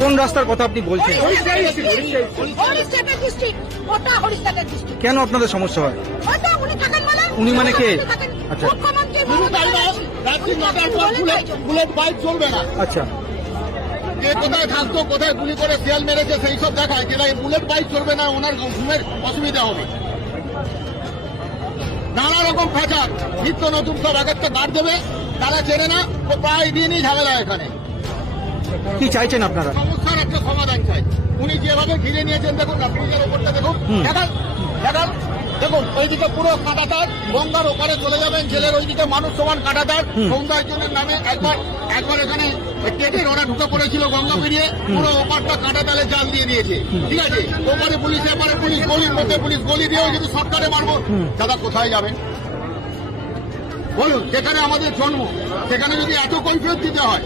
কোন রাস্তার কথা আপনি বলছেন? কেন আপনাদের সমস্যা হয়? উনি মানে কে? আচ্ছা বুলেট বাইক চলবে না। আচ্ছা, কে কোথায় থাকতো, কোথায় গুলি করে শিয়াল মেরেছে সেই সব দেখায়, কিন্তু এই বুলেট বাইক চলবে না, ওনার ঘুমের অসুবিধা হবে। নানা রকম ফ্যাচার নিত্য নতুন সব এক একটা গার্ড দেবে, তারা চেনে না, তো প্রায় দিনই ঝামেলা এখানে। কি চাইছেন আপনারা? সমস্যার একটা সমাধান চাই। উনি যেভাবে ঘিরে নিয়েছেন দেখুন না, ব্রিজের ওপরটা দেখুন, দেখুন ওইদিকে পুরো কাঁটাতার, গঙ্গার ওপারে চলে যাবেন, জেলের ওইদিকে মানুষ সমান কাঁটাতার। সৌন্দর্যের নামে একবার এখানে টেটের ওরা ঢুকে পড়েছিল গঙ্গা পেরিয়ে, পুরো ওপারটা কাঁটাতালে জাল দিয়ে দিয়েছে। ঠিক আছে, ওপারে পুলিশ, এপারে পুলিশ, গলির মধ্যে পুলিশ, গলি দিয়েও যদি সরকারে মারবো, দাদা কোথায় যাবেন বলুন? যেখানে আমাদের জন্ম, সেখানে যদি এত কৈফিয়ত দিতে হয়,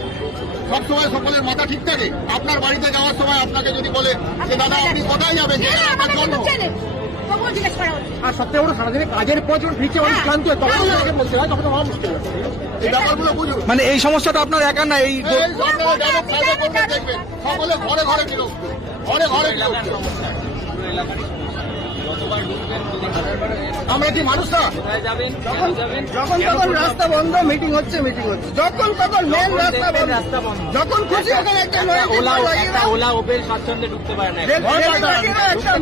সবসময় সকলের মাথা ঠিক থাকে। আপনার বাড়িতে যাওয়ার সময় আপনাকে যদি বলে যে দাদা আপনি কোথায় যাবেন, যেখানে আপনার জন্ম, আর সবথেকে বড় সারাদিনে কাজের পর যখন ফিরছে অনেক ক্লান্ত হয়, তখন তাকে বলতে হয়, তখন আমার মুশকিল হয়। এই ব্যাপারগুলো বুঝুন। মানে এই সমস্যাটা আপনার একা না, এই আপনারা যারা কাজে করবেন দেখবেন সকলে ঘরে ঘরে বিরক্ত, ঘরে ঘরে বিরক্ত। আমরা কি মানুষ না? যখন তখন রাস্তা বন্ধ, মিটিং হচ্ছে, যখন তখন মেন রাস্তা বন্ধ, যখন খুশি ওখানে একটা ওলা ওবের স্বাচ্ছন্দ্যে ঢুকতে পারে না,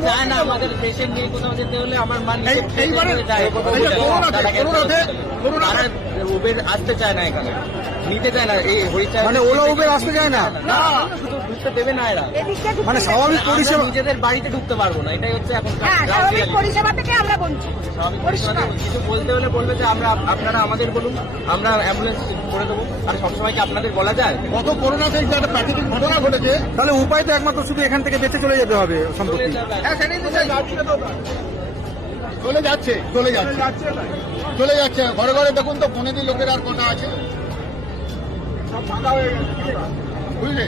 চায় না। আমাদের পেশেন্ট নিয়ে কোথাও যেতে হলে আমার মান উবের আসতে চায় না, এখানে নিতে চায় না, এই হরিচায় মানে ওলা উবের আসতে যায় না, শুধু ঢুকতে দেবে না এরা। মানে স্বাভাবিক পরিষেবা নিজেদের বাড়িতে ঢুকতে পারবো না, এটাই হচ্ছে এখন পরিষেবা থেকে আমরা বঞ্চিত। কিছু বলতে হলে বলবে যে আপনারা আমাদের বলুন, আমরা অ্যাম্বুলেন্স করে দেবো। আর সবসময় কি আপনাদের বলা যায়? কত করোনা থেকে একটা প্রাকৃতিক ঘটনা ঘটেছে, তাহলে উপায় তো একমাত্র শুধু এখান থেকে বেঁচে চলে যেতে হবে সম্প্রতি। চলে যাচ্ছে ঘরে ঘরে। দেখুন তো বনেদি লোকের আর কোটা আছে, বুঝলে?